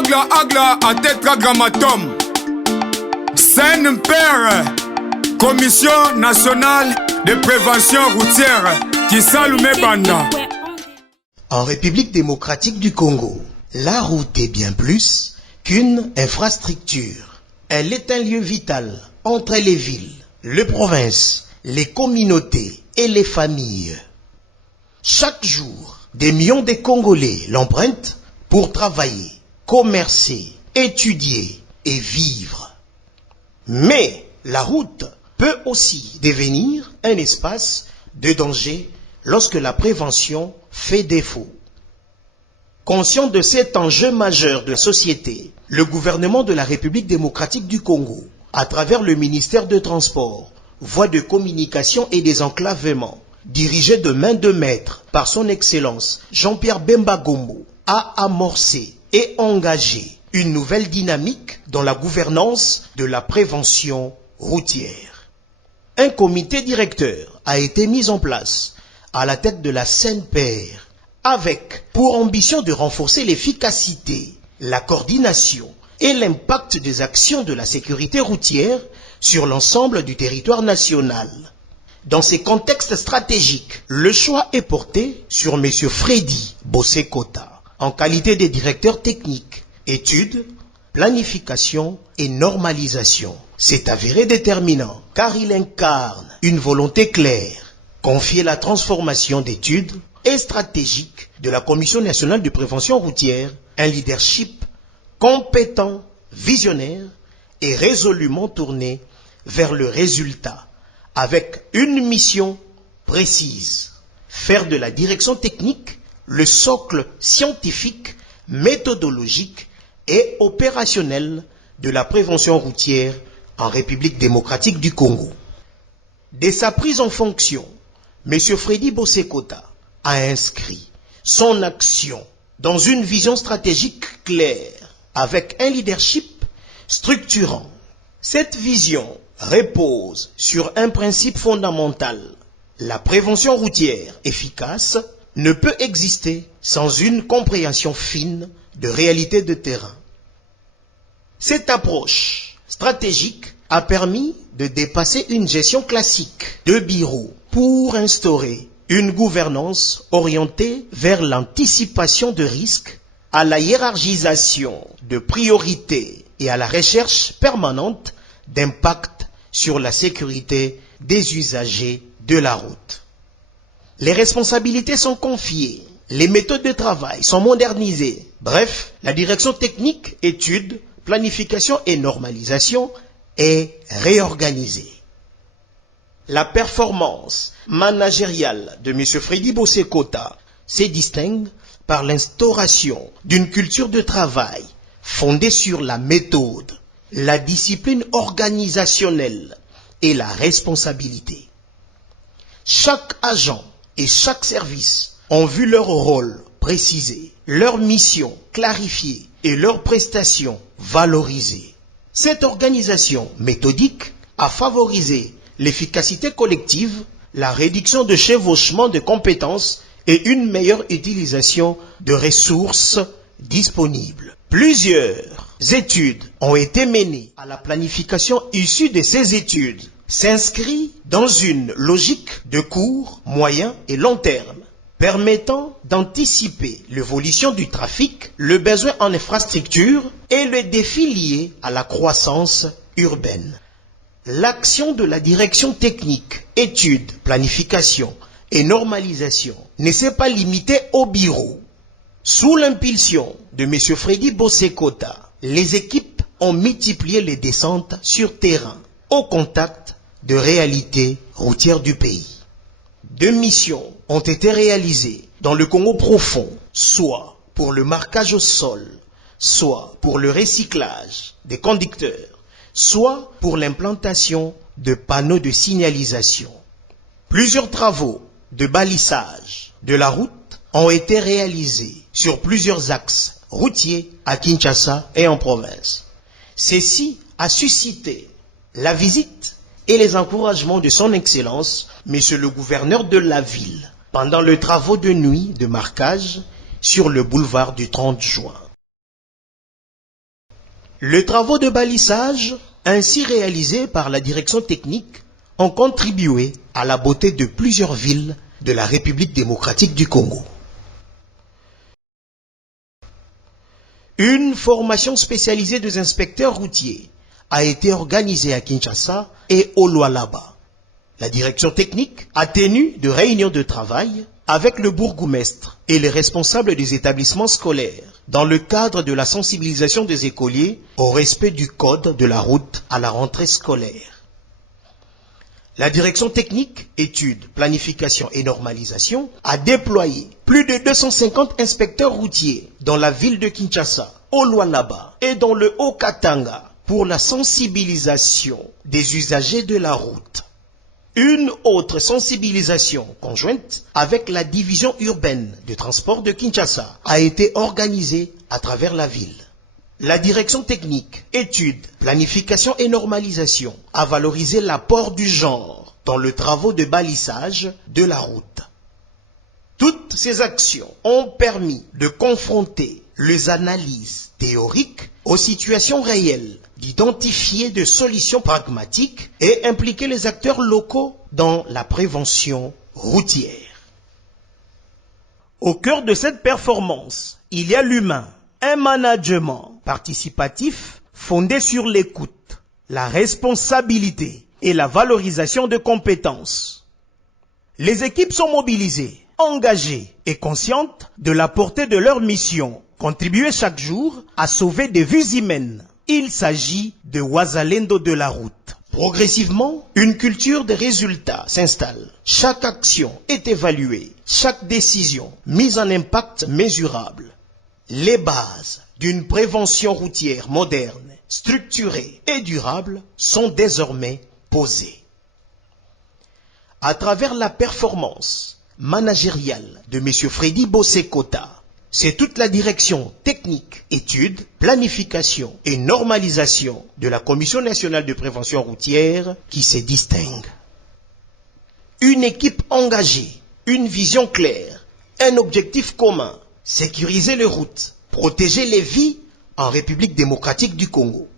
Agla agla à tétragrammatum. Saint-Père, Commission nationale de prévention routière, Kissalume Banda. En République démocratique du Congo, la route est bien plus qu'une infrastructure. Elle est un lieu vital entre les villes, les provinces, les communautés et les familles. Chaque jour, des millions de Congolais l'empruntent pour travailler, commercer, étudier et vivre. Mais la route peut aussi devenir un espace de danger lorsque la prévention fait défaut. Conscient de cet enjeu majeur de la société, le gouvernement de la République démocratique du Congo, à travers le ministère des Transports, voies de communication et des enclavements, dirigé de main de maître par son Excellence Jean-Pierre Bemba Gombo, a amorcé et engagé une nouvelle dynamique dans la gouvernance de la prévention routière. Un comité directeur a été mis en place à la tête de la Saint-Père, avec pour ambition de renforcer l'efficacité, la coordination et l'impact des actions de la sécurité routière sur l'ensemble du territoire national. Dans ces contextes stratégiques, le choix est porté sur M. Freddy Bosekota, en qualité de directeur technique, études, planification et normalisation. C'est avéré déterminant car il incarne une volonté claire, confier la transformation d'études et stratégiques de la Commission nationale de prévention routière, un leadership compétent, visionnaire et résolument tourné vers le résultat, avec une mission précise, faire de la direction technique le socle scientifique, méthodologique et opérationnel de la prévention routière en République démocratique du Congo. Dès sa prise en fonction, M. Freddy Bosekota a inscrit son action dans une vision stratégique claire, avec un leadership structurant. Cette vision repose sur un principe fondamental. La prévention routière efficace ne peut exister sans une compréhension fine de réalité de terrain. Cette approche stratégique a permis de dépasser une gestion classique de bureau pour instaurer une gouvernance orientée vers l'anticipation de risques, à la hiérarchisation de priorités et à la recherche permanente d'impact sur la sécurité des usagers de la route. Les responsabilités sont confiées, les méthodes de travail sont modernisées. Bref, la direction technique, études, planification et normalisation est réorganisée. La performance managériale de M. Freddy Bosekota se distingue par l'instauration d'une culture de travail fondée sur la méthode, la discipline organisationnelle et la responsabilité. Chaque agent et chaque service ont vu leur rôle précisé, leur mission clarifiée et leurs prestations valorisées. Cette organisation méthodique a favorisé l'efficacité collective, la réduction de chevauchement de compétences et une meilleure utilisation de ressources disponibles. Plusieurs études ont été menées à la planification issue de ces études, s'inscrit dans une logique de court, moyen et long terme, permettant d'anticiper l'évolution du trafic, le besoin en infrastructure et les défis liés à la croissance urbaine. L'action de la direction technique, études, planification et normalisation ne s'est pas limitée au bureau. Sous l'impulsion de M. Freddy Bosekota, les équipes ont multiplié les descentes sur terrain, au contact de réalités routières du pays. 2 missions ont été réalisées dans le Congo profond, soit pour le marquage au sol, soit pour le recyclage des conducteurs, soit pour l'implantation de panneaux de signalisation. Plusieurs travaux de balisage de la route ont été réalisés sur plusieurs axes routiers à Kinshasa et en province. Ceci a suscité la visite et les encouragements de son Excellence, Monsieur le gouverneur de la ville, pendant les travaux de nuit de marquage sur le boulevard du 30 juin. Les travaux de balisage, ainsi réalisés par la direction technique, ont contribué à la beauté de plusieurs villes de la République démocratique du Congo. Une formation spécialisée des inspecteurs routiers a été organisée à Kinshasa et au Lualaba. La direction technique a tenu de réunions de travail avec le bourgmestre et les responsables des établissements scolaires dans le cadre de la sensibilisation des écoliers au respect du code de la route à la rentrée scolaire. La direction technique, études, planification et normalisation a déployé plus de 250 inspecteurs routiers dans la ville de Kinshasa, au Lualaba et dans le Haut-Katanga pour la sensibilisation des usagers de la route. Une autre sensibilisation conjointe avec la division urbaine de transport de Kinshasa a été organisée à travers la ville. La direction technique, études, planification et normalisation a valorisé l'apport du genre dans les travaux de balisage de la route. Toutes ces actions ont permis de confronter les analyses théoriques aux situations réelles, d'identifier des solutions pragmatiques et impliquer les acteurs locaux dans la prévention routière. Au cœur de cette performance, il y a l'humain, un management participatif fondé sur l'écoute, la responsabilité et la valorisation de compétences. Les équipes sont mobilisées, engagées et conscientes de la portée de leur mission, contribuer chaque jour à sauver des vies humaines. Il s'agit de Wazalendo de la route. Progressivement, une culture de résultats s'installe. Chaque action est évaluée, chaque décision mise en impact mesurable. Les bases d'une prévention routière moderne, structurée et durable sont désormais posées. À travers la performance managériale de M. Freddy Bossekota, c'est toute la direction technique, études, planification et normalisation de la Commission nationale de prévention routière qui se distingue. Une équipe engagée, une vision claire, un objectif commun, sécuriser les routes, protéger les vies en République démocratique du Congo.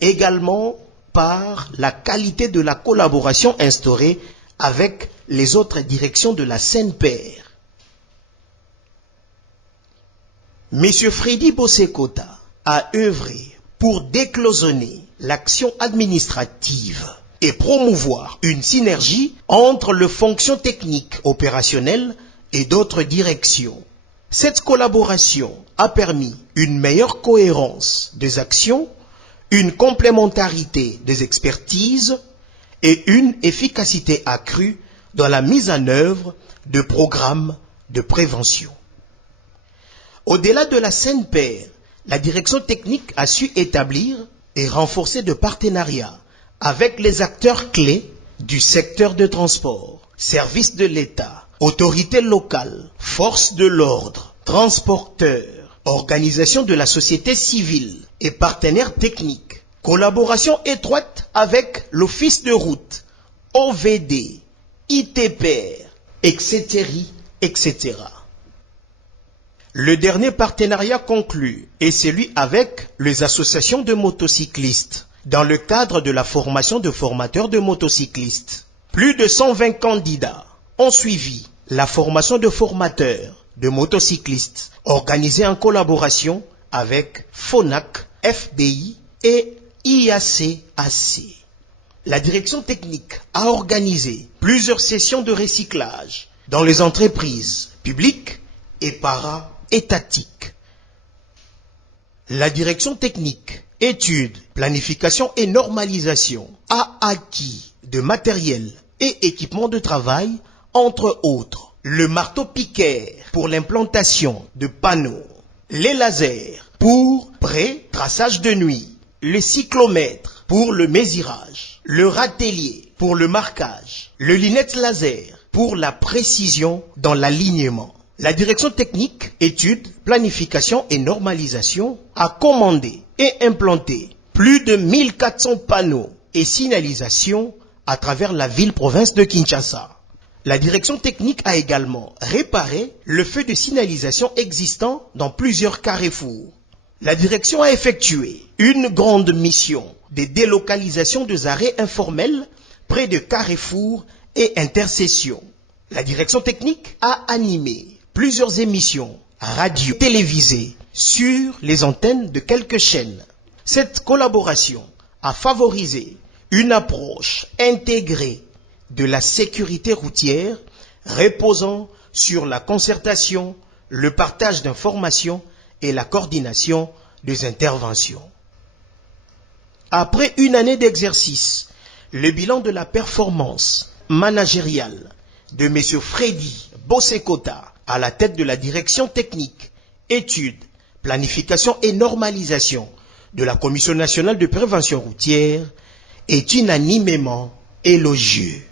Également par la qualité de la collaboration instaurée avec les autres directions de la CNPR. M. Freddy Bossekota a œuvré pour décloisonner l'action administrative et promouvoir une synergie entre les fonctions techniques opérationnelles et d'autres directions. Cette collaboration a permis une meilleure cohérence des actions, une complémentarité des expertises et une efficacité accrue dans la mise en œuvre de programmes de prévention. Au-delà de la CNPR, la direction technique a su établir et renforcer de partenariats avec les acteurs clés du secteur de transport, services de l'État, autorités locales, forces de l'ordre, transporteurs, organisations de la société civile et partenaires techniques. Collaboration étroite avec l'Office de route, OVD, ITPR, etc., etc. Le dernier partenariat conclu est celui avec les associations de motocyclistes dans le cadre de la formation de formateurs de motocyclistes. Plus de 120 candidats ont suivi la formation de formateurs de motocyclistes organisée en collaboration avec FONAC, FBI et IACAC. La direction technique a organisé plusieurs sessions de recyclage dans les entreprises publiques et para-étatiques. La direction technique, études, planification et normalisation a acquis de matériel et équipements de travail, entre autres le marteau-piqueur pour l'implantation de panneaux, les lasers pour pré-traçage de nuit, le cyclomètre pour le mesurage, le râtelier pour le marquage, le lunette laser pour la précision dans l'alignement. La direction technique, études, planification et normalisation a commandé et implanté plus de 1400 panneaux et signalisations à travers la ville-province de Kinshasa. La direction technique a également réparé le feu de signalisation existant dans plusieurs carrefours. La direction a effectué une grande mission de délocalisation des arrêts informels près de carrefours et intercessions. La direction technique a animé plusieurs émissions radio télévisées sur les antennes de quelques chaînes. Cette collaboration a favorisé une approche intégrée de la sécurité routière reposant sur la concertation, le partage d'informations et la coordination des interventions. Après une année d'exercice, le bilan de la performance managériale de M. Freddy Bossekota à la tête de la direction technique, études, planification et normalisation de la Commission nationale de prévention routière est unanimement élogieux.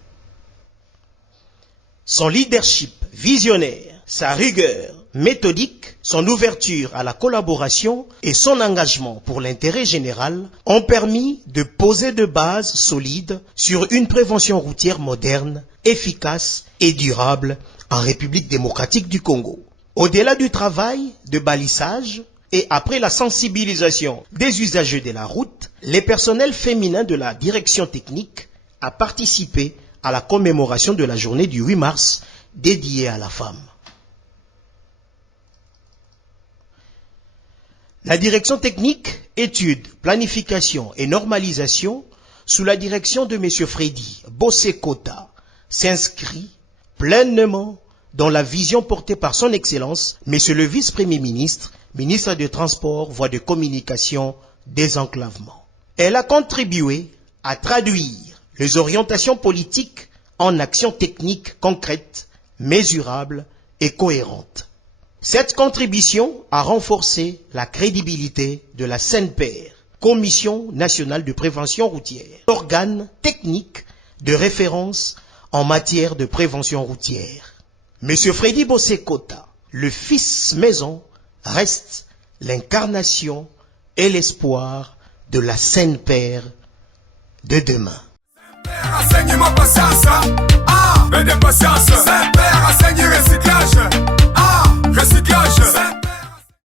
Son leadership visionnaire, sa rigueur méthodique, son ouverture à la collaboration et son engagement pour l'intérêt général ont permis de poser de bases solides sur une prévention routière moderne, efficace et durable en République démocratique du Congo. Au-delà du travail de balisage et après la sensibilisation des usagers de la route, les personnels féminins de la direction technique a participé à la commémoration de la journée du 8 mars dédiée à la femme. La direction technique, études, planification et normalisation, sous la direction de M. Freddy Bossekota, s'inscrit pleinement dans la vision portée par son Excellence, M. le Vice-Premier ministre, ministre des Transports, Voies de Communication, Désenclavement. Elle a contribué à traduire les orientations politiques en actions techniques concrètes, mesurables et cohérentes. Cette contribution a renforcé la crédibilité de la CNPR, Commission nationale de prévention routière, organe technique de référence en matière de prévention routière. Monsieur Freddy Bossekota, le fils maison, reste l'incarnation et l'espoir de la CNPR de demain. Enseigne-moi patience, de patience.